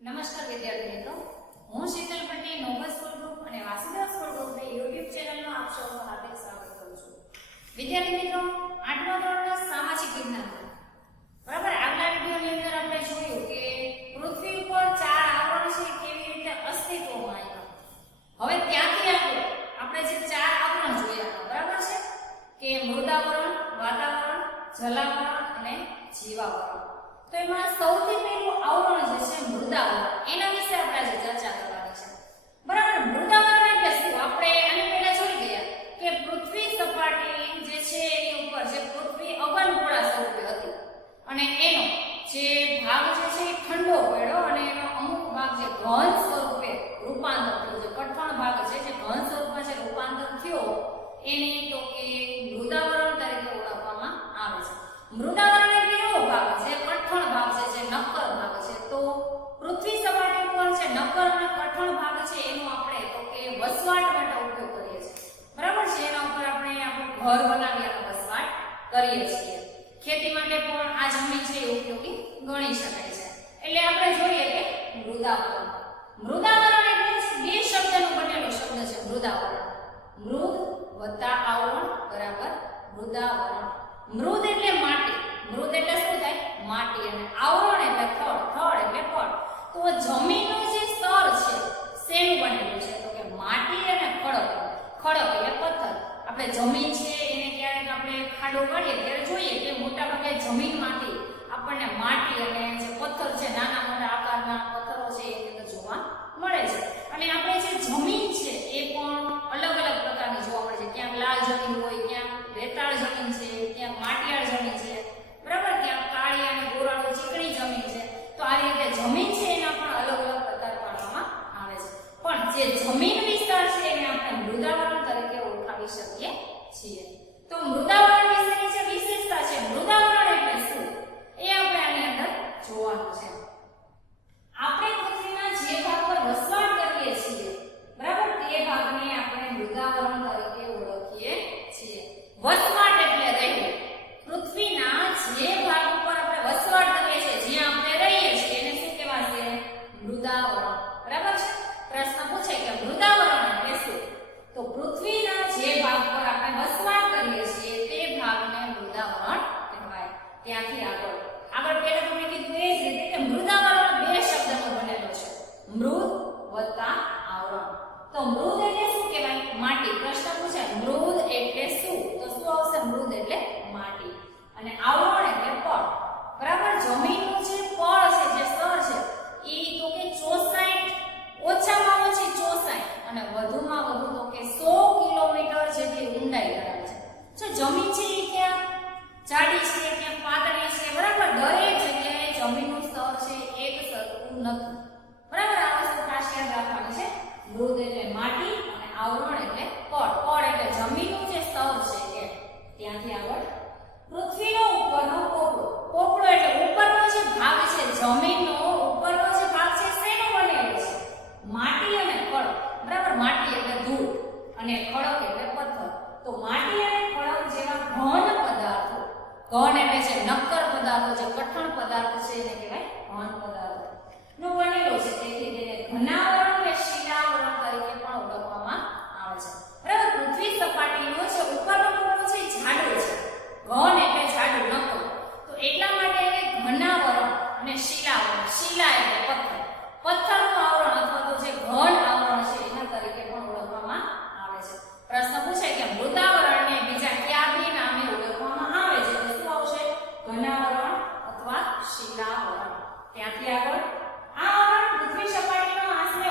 નમસ્કાર વિદ્યાર્થી મિત્રો, હું શીતલપટ્ટી નોબલ સ્કૂલ ગ્રુપ અને વાસુદેવ સ્કૂલ ગ્રુપની યુટ્યુબ ચેનલમાં આપ સૌનું હાર્દિક સ્વાગત કરું છું. વિદ્યાર્થી મિત્રો, 8મા ધોરણના સામાજિક વિજ્ઞાનમાં બરાબર આગલા વિડિયોની અંદર આપણે જોયું કે પૃથ્વી ઉપર 4 આવરણ છે કેવી રીતે અસ્તિત્વમાં આવ્યા. હવે ત્યાંથી આપણે જે 4 આવરણ જોયા બરાબર છે કે મૃદાવરણ, વાતાવરણ, જલાવરણ અને જીવાવરણ. તો એમાં સૌથી પહેલું આવરણ જે છે મૃદાવરણ, એના વિશે આપણે આજે ચર્ચા કરવાની છે. બરાબર, મૃદાવરણ એટલે શું? આપણે આની પહેલા જોઈ ગયા કે પૃથ્વી સપાટી જે છે એની ઉપર જે પૃથ્વી અગનગોળા સ્વરૂપે હતી અને એનો જે ભાગ જે છે એ ઠંડો પડ્યો અને એનો અમુક ભાગ જે ઘન સ્વરૂપે રૂપાંતર થયું, જે કઠણ ભાગ છે જે ઘન સ્વરૂપમાં જે રૂપાંતર થયો એને તો કે મૃદાવરણ તરીકે ઓળખવામાં આવે છે. મૃદાવરણ એટલે એવો ભાગ છે, કઠણ ભાગ છે, જે નક્કર ભાગ છે. તો પૃથ્વી સપાટી પર જે નક્કર અને કઠણ ભાગ છે એનો આપણે તો કે વસવાટ માટે ઉપયોગ કરીએ છીએ. બરાબર છે, એના ઉપર આપણે આપણું ઘર બનાવી અને વસવાટ કરીએ છીએ. ખેતી માટે પણ આ જમીન છે એ ઉપયોગી ગણી શકાય છે. એટલે આપણે જોઈએ કે મૃદાવરણ. મૃદાવરણ એટલે બે શબ્દનો બનેલો શબ્દ છે મૃદાવરણ. મૃદ વત્તા આવરણ બરાબર મૃદાવરણ. મૃદ એટલે માટી, મૃદ એટલે શું થાય? માટી. અને આવરણ એટલે થડ, થડ એટલે પડ. તો જમીનનું જે સ્તર છે શેનું બનેલું છે? તો કે માટી અને ખડક. ખડક એટલે પથ્થર. આપણે જમીન છે એને ક્યારેક આપણે ખાડો પાડીએ ત્યારે જોઈએ કે મોટા ભાગે જમીનમાંથી આપણને માટી અને જે પથ્થર છે, નાના મોટા આકારના પથ્થરો છે એ અંદર જોવા મળે છે. અને આપણે જે જમીન છે એ પણ અલગ અલગ પ્રકારની જોવા મળે છે. ક્યાંક લાલ જમીન હોય, ક્યાંક રેતાળ જમીન છે, ક્યાંક માટીયાળ જમીન છે, બરાબર, ક્યાંક કાળી અને ગોરાળો ચીકણી જમીન છે. તો આ રીતે જમીન છે એના પણ અલગ અલગ પ્રકાર પાડવામાં આવે છે. પણ જે જમીન વિસ્તાર છે એને આપણે મૃદાવરણ તરીકે ઓળખાવી શકીએ છીએ. તો મૃદાવરણ વિશેની જે વિશેષતા છે, મૃદાવરણ એટલે શું એ આપણે આની અંદર જોવાનું છે. આપણે પૃથ્વીના જે ભાગ પર વસવાટ કરીએ છીએ બરાબર, તે ભાગને આપણે મૃદાવરણ તરીકે ઓળખીએ છીએ. વસવાટ એટલે રહેવું. પૃથ્વીના જે ભાગ ઉપર આપણે વસવાટ કરીએ છીએ, જ્યાં આપણે રહીએ છીએ એને શું કહેવાશે? મૃદાવરણ. બરાબર છે. પ્રશ્ન પૂછે કે મૃદાવરણ એટલે શું? તો પૃથ્વીના જે ભાગ પર આપણે વસવાટ કરીએ છીએ તે ભાગને મૃદાવરણ કહેવાય. ત્યાંથી આગળ પહેલા તમને કીધું એ જ રીતે કે મૃદાવરણ બે શબ્દનો બનેલો છે, મૃદ વત્તા આવરણ. તો મૃદ એટલે શું કહેવાય? માટી. પ્રશ્ન પૂછે મૃદ એટલે શું? તો શું આવશે? મૃદ એટલે માટી. અને આવરણ એટલે પડ. બરાબર, જમીનનું જે પડ છે, જે સ્તર છે એ તો કે 64, ઓછામાં ઓછી 64 અને વધુમાં વધુ તો કે 100 કિલોમીટર જેટલી ઊંડાઈ ધરાવે છે. જો જમીન છે એ ક્યાં જાડી છે, ક્યાં પાતળી છે, બરાબર, દરેક જગ્યાએ જમીનનું સ્તર છે એક સરખું નથી. બરાબર, આ વસ્તુ ખાસ યાદ રાખવાની છે. મૃદ એટલે માટી અને આવરણ એટલે પડ. પડ એટલે જમીનનું જે સ્તર છે એ. ત્યાંથી આગળ પૃથ્વીનો ઉપરનો પોપડો. પોપડો એટલે ઉપરનો જે ભાગ છે, જમીનનો ઉપરનો જે ભાગ છે શેનો બનેલો છે? માટી અને ખડક. બરાબર, માટી એટલે ધૂળ અને ખડક એટલે પથ્થર. તો માટી અને ખડક જેવા ઘન પદાર્થો, ઘન એટલે છે નક્કર પદાર્થો, જે કઠણ પદાર્થ છે એને કહેવાય ઘન પદાર્થો નો બનેલો છે. તેથી તેને ઘનાવરણ કે શિલાવરણ તરીકે પણ ઓળખવામાં આવે છે. બરાબર, પૃથ્વી સપાટીનો જે ઉપરનો પોપડો છે જાડો છે, ઘન એટલે જાડું, નક્કર. તો એટલા માટે એને ઘનાવરણ અને શિલાવરણ. શિલા એટલે પથ્થર, પથ્થરનું આવરણ અથવા તો જે ઘન આવરણ છે એના તરીકે પણ ઓળખવામાં આવે છે. પ્રશ્ન પૂછાય કે મૃદાવરણને બીજા કયા બે નામે ઓળખવામાં આવે છે? તો શું આવશે? ઘનાવરણ અથવા શિલાવરણ. ત્યાંથી આગળ આ આવરણ પૃથ્વી સપાટીનો આશરે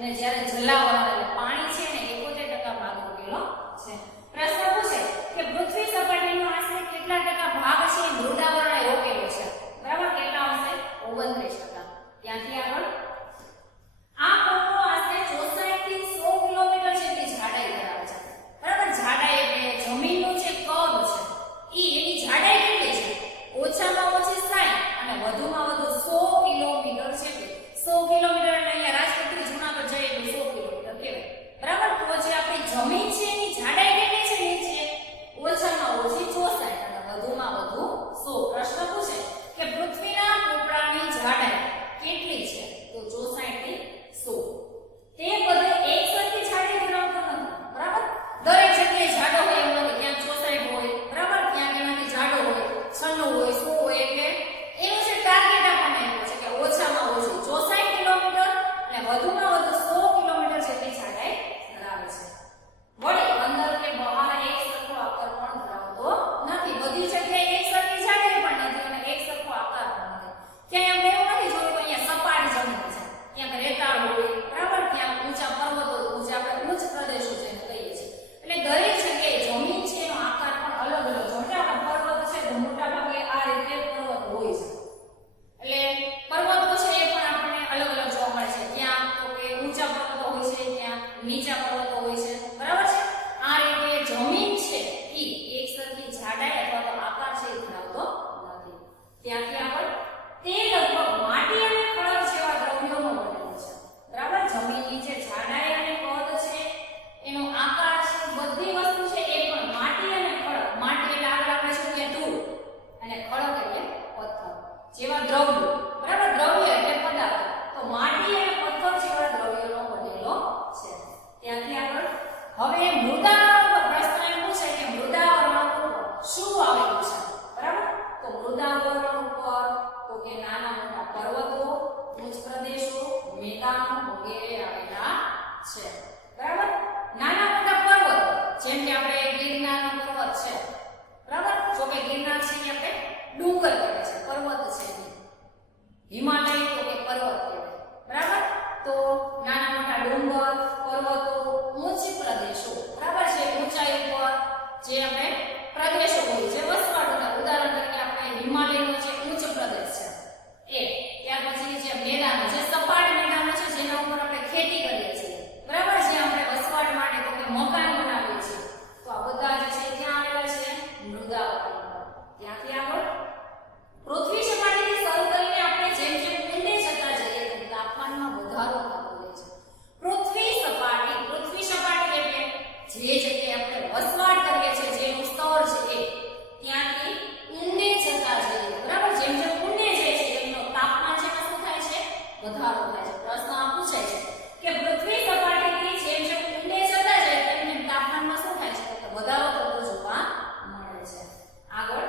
અને જ્યારે જલાવરણ એટલે પાણી છે ને 71% ભાગ રોકેલો છે. પ્રશ્ન પૂછે કે પૃથ્વી સપાટીનો આશરે કેટલા ટકા ભાગ છે એ મૃદાવરણે રોકેલો છે. બરાબર, કેટલા આવશે? 29%. ત્યાંથી આગળ આ પર્વતો આશરે 64 થી 100 કિલોમીટર જેટલી જાડાઈ ધરાવે છે. બરાબર, જાડાઈ એટલે જમીનનું જે કદ છે એની જાડાઈ કેટલી છે? ઓછામાં ઓછી 60 અને વધુમાં વધુ 100 કિલોમીટર છે. 100 કિલોમીટર એટલે અહીંયા રાજકોટથી જૂનાગઢ જઈએ તો 100 કિલોમીટર કહેવાય. બરાબર, તો જે આપણી જમીન છે એની જાડાઈ કેટલી છે? નીચે ઓછામાં ઓછી 64 અને વધુમાં વધુ 100. પ્રશ્ન પૂછે કે પૃથ્વીના પોપડાની જાડાઈ કેટલી છે? તો 64 થી 100. તે બધે એક સરખી જાડાઈ ધરાવતો નથી. બરાબર, દરેક જગ્યાએ જાડો હોય એવું નથી. ક્યાંક 64 હોય, બરાબર, ક્યાંક એનાથી જાડો હોય, 96 હોય, 100 હોય. એટલે એનું જે ટાર્ગેટ આપણને આપ્યો છે કે ઓછામાં ઓછું 64 કિલોમીટર અને વધુમાં વધુ 100 કિલોમીટર જેટલી જાડાઈ ધરાવે છે. વળી અંદર કે બહાર એક સરખો આકાર પણ ધરાવતો નથી. બધી જગ્યાએ એક સરખી જાડાઈ પણ નથી અને એક સરખો આકાર પણ નથી. ક્યાંય આપણે એવું નથી જોયું કે અહીંયા સપાટ જમીન છે, ક્યાંક રેતાળ હોય, બરાબર, ક્યાંક ઊંચા પર્વતો, ઊંચા આપણે ઉચ્ચ પ્રદેશો છે કહીએ છીએ. એટલે દરેક જગ્યાએ જમીન છે એનો આકાર પણ અલગ અલગ. મોટા પર્વત છે તો મોટા ભાગે આ રીતે પર્વત હોય છે. એટલે પર્વતો છે એ પણ આપણને અલગ અલગ જોવા મળે છે. ક્યાં તો કે ઊંચા પર્વતો હોય છે, ક્યાં નીચા પર્વતો હોય છે. બરાબર છે, આ રીતે જમીન છે એ એક સરખી જાડાઈ અથવા તો આકાર છે એ ધરાવતો નથી. ત્યાંથી આગળ તે લગભગ માટી અને ખડક જેવા દ્રવ્યોનો બનેલો છે. બરાબર, જમીનની જે જાડાઈ અને કદ છે એનો આકાર છે, બધી વસ્તુ છે એ પણ માટી અને ખડક. માટી એટલે આગળ આપણે શું કહીએ ધૂળ અને ખડક એટલે પથ્થર જેવા દ્રવ્યો. બરાબર, દ્રવ્ય એટલે પદાર્થ. તો માટી અને પથ્થર જેવા દ્રવ્યોનો બનેલો છે. ત્યાંથી આગળ હવે મૃદાવરણ પર પ્રશ્ન એમ પૂછે કે મૃદાવરણ ઉપર શું આવેલું છે? બરાબર, તો મૃદાવરણ ઉપર તો કે નાના મોટા પર્વતો, ઉચ્ચ પ્રદેશો, મેદાનો વગેરે આવેલા છે. બરાબર, નાના મોટા પર્વતો જેમ કે આપણે ગિરનારનો પર્વત છે. બરાબર, જો કે ગિરનાર છે એ આપણે ડુંગર કહેવાય છે, પર્વત છે નહીં. હિમાલય તો કે પર્વત કહેવાય. બરાબર, તો નાના મોટા ડુંગર, પર્વતો, ઉચ્ચ પ્રદેશો. બરાબર છે, ઊંચાઈ ઉપર જે આપણે પ્રદેશો હોય જે વસવાટોના, ઉદાહરણ તરીકે આપણે હિમાલયનો જે ઉચ્ચ પ્રદેશ છે એ, ત્યાર પછી જે મેદાનો, જે સપાટ મેદાનો છે જેના ઉપર આપણે ખેતી કરીએ છીએ. બરાબર, જે આપણે વસવાટ માટે તો કે મકાન બનાવીએ છીએ. તો આ બધા જે છે ક્યાં આવેલા છે? મૃદાવરણ પર. ત્યાંથી આગળ પૃથ્વી સપાટીથી શરૂ કરીને આપણે જેમ જેમ ઊંડે જતા જઈએ તેમ તાપમાનમાં વધારો થતો રહે છે. પૃથ્વી સપાટી એટલે જે જગ્યાએ આપણે વસવાટ કરીએ છીએ, જેનું સ્તર છે એ, ત્યાંથી ઊંડે જતા જઈએ. બરાબર, જેમ જેમ ઊંડે જાય છે એમનો તાપમાન છે શું થાય છે? વધારો થાય છે. પ્રશ્ન આ પૂછાય છે કે પૃથ્વી સપાટીથી જેમ જેમ ઊંડે જતા જાય તેમ તાપમાનમાં શું થાય છે? તો વધારો થતો જોવા મળે છે. આગળ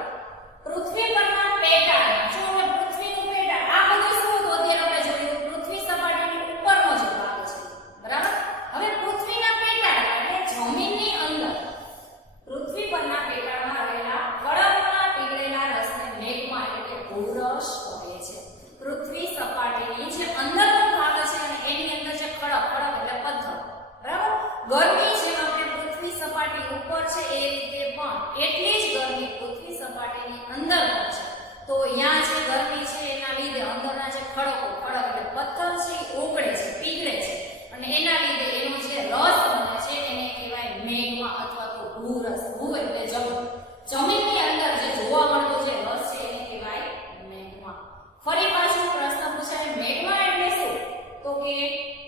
પૃથ્વી પરના પેટાળ, જો કે પૃથ્વીનું પેટાળ, આ બધું શું હતું? અત્યારે આપણે જોયું પૃથ્વી સપાટીની ઉપરનો જે ભાગ છે. બરાબર, હવે પૃથ્વીના પેટાળ એટલે જમીનની અંદર પૃથ્વી પરના પેટાળમાં રહેલા ખડકમાં પીગળેલા રસને મેઘમા એટલે ભૂરસ કહે છે. પૃથ્વી સપાટીની જે અંદરનો ભાગ છે અને એની અંદર જે ખડક એટલે પથ્થર. બરાબર, ગરમી જેમ આપણે પૃથ્વી સપાટી ઉપર છે એ રીતે પણ એટલી જ ગરમી પૃથ્વી સપાટીની અંદર પણ છે. તો અહીંયા જે ગરમી છે એના લીધે અંદરના જે ખડક એટલે પથ્થર છે એ ઓગળે છે, પીગળે છે અને એના લીધે એનો જે રસ બને છે એને કહેવાય મેઘમા અથવા તો ભૂરસ. ભૂ એટલે જમીન, જમીનની અંદર જે જોવા મળતો જે રસ છે એને કહેવાય મેઘમા. ફરી પાછો પ્રશ્ન પૂછાય મેઘમા એટલે શું? તો કે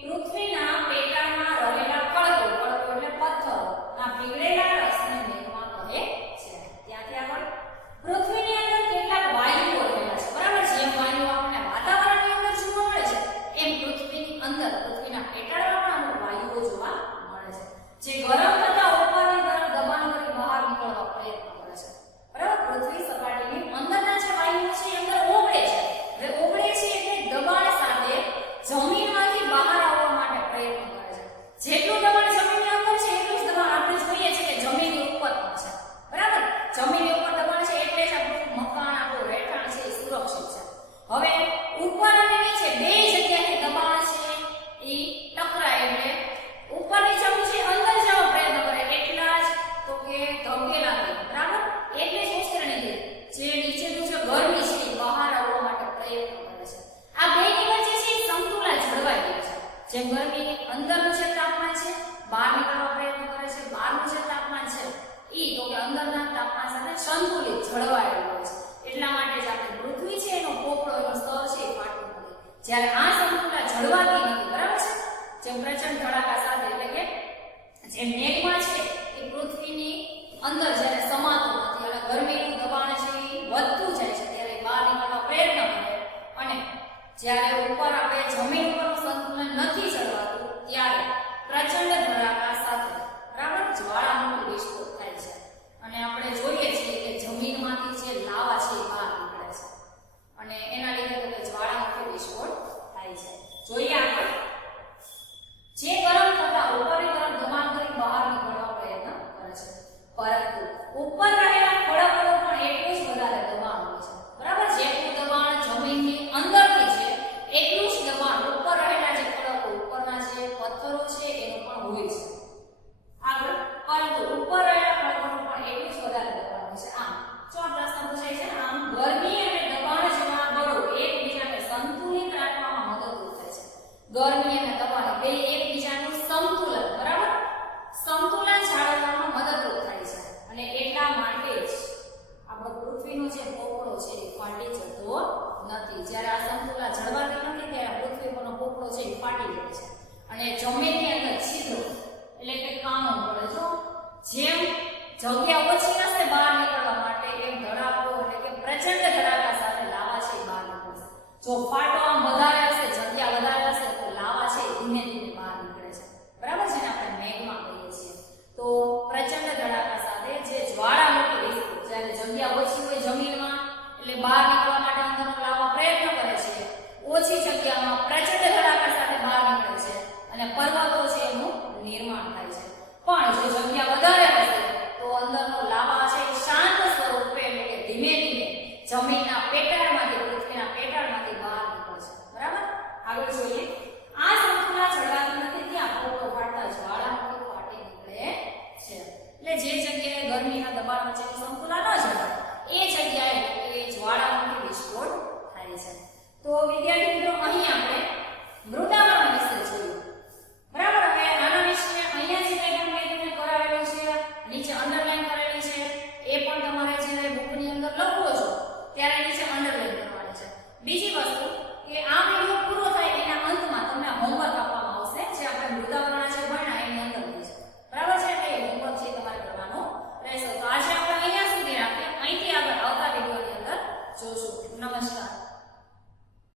પૃથ્વીના પેટાળમાં રહેલા ખડકો એટલે પથ્થરો ના પીગળેલા રસને મેઘમા કહે છે. ત્યાંથી આગળ પૃથ્વીની અંદર કેટલાક વાયુઓ રહેલા છે. બરાબર, જેમ વાયુઓ આપણને વાતાવરણની અંદર જોવા મળે છે એમ પૃથ્વીની અંદર, પૃથ્વીના પેટાળમાં પણ વાયુઓ જોવા મળે છે જે ગરમ થતા ઉપરની તરફ દબાણ કરી બહાર નીકળવા પ્રયત્ન કરે છે. બરાબર, પૃથ્વી સપાટીની અંદરના જે વાયુઓ છે એ અંદર ઓગળે છે. હવે ઓગળે છે એટલે દબાણ સાથે જમીનમાંથી બહાર આવવા માટે પ્રયત્ન કરે છે. જેટલું દબાણ જમીનની અંદર છે એટલું જ દબાણ આપણે જોઈએ છે કે જમીનની ઉપર પણ છે. બરાબર, જમીનની ઉપર દબાણ છે એટલે જ આપણું મકાન, આપણું રહેઠાણ છે એ સુરક્ષિત છે. હવે ઉપર અને નીચે બે જગ્યાએ દબાણ છે એ ટકરાય જેમ ગરમીની અંદરનું જે તાપમાન છે બહાર નીકળવા પ્રયત્ન કરે છે, બહારનું જે તાપમાન છે ઈ તો કે અંદરના તાપમાન સાથે સંતુલિત જળવાયેલું હોય છે. એટલા માટે જ આપણી પૃથ્વી છે એનો પોપડો એનો સ્તર છે એ ફાટતો નથી. જ્યારે આ સંતુલતા જળવાતી નથી, બરાબર છે, જેમ પ્રચંડ ધડાકા સાથે એટલે કે જે મેઘમાં છે એ પૃથ્વીની અંદર જ્યારે સમાતો નથી અને ગરમીનું દબાણ છે એ વધતું જાય છે ત્યારે બહાર નીકળવા પ્રયત્ન કરે અને જ્યારે ઉપર આપણે જમીન ઉપરનું સંતુલન નથી જળવાતું ત્યારે પ્રચંડ ધડાકા સાથે બરાબર જ્વાળામુખી વિસ્ફોટ થાય છે. અને આપણે જોઈએ છીએ કે જમીનમાંથી જે લાવા છે એ બહાર નીકળે છે અને એના લીધે તો જ્વાળામુખી વિસ્ફોટ થાય છે. જોઈએ આપણે જે ગરમ થતા ઉપરની તરફ દબાણ કરી બહાર નીકળવા પ્રયત્ન કરે છે, પરંતુ ઉપર રહેલા ખડકોનું પણ એટલું જ વધારે દબાણ હોય છે, બરાબર. જેટલું દબાણ જમીનની અંદરથી છે એટલું જ દબાણ ઉપર રહેલા જે ખડકો ઉપરના જે પથ્થરો છે એનું પણ હોય છે. આગળ પરંતુ ઉપર રહેલા ખડકોનું પણ એટલું જ વધારે દબાણ હોય છે. આમ જો આ પ્રશ્ન પૂછાય છે, આમ ગરમી અને દબાણ જેવા બળો એકબીજાને સંતુલિત રાખવામાં મદદરૂપ થાય છે. ગરમી અને દબાણ બે એકબીજાનું સંતુલન, બરાબર, સંતુલન જાળવવામાં મદદરૂપ થાય છે અને એટલા માટે જ આપણો પૃથ્વીનો જે પોપડો છે એ ફાટી જતો નથી. જ્યારે આ સંતુલન જળવાતી નથી ત્યારે પૃથ્વી પરનો પોપડો છે એ ફાટી જાય છે અને જમીનની અંદર છિદ્રો એટલે કે કાણો પડે. જો જેમ જગ્યા ઓછી હશે બહાર નીકળવા માટે એમ ધડાકો એટલે કે પ્રચંડ ધડાકા સાથે લાવા છે બહાર નીકળશે. જો ફાટો આમ વધારે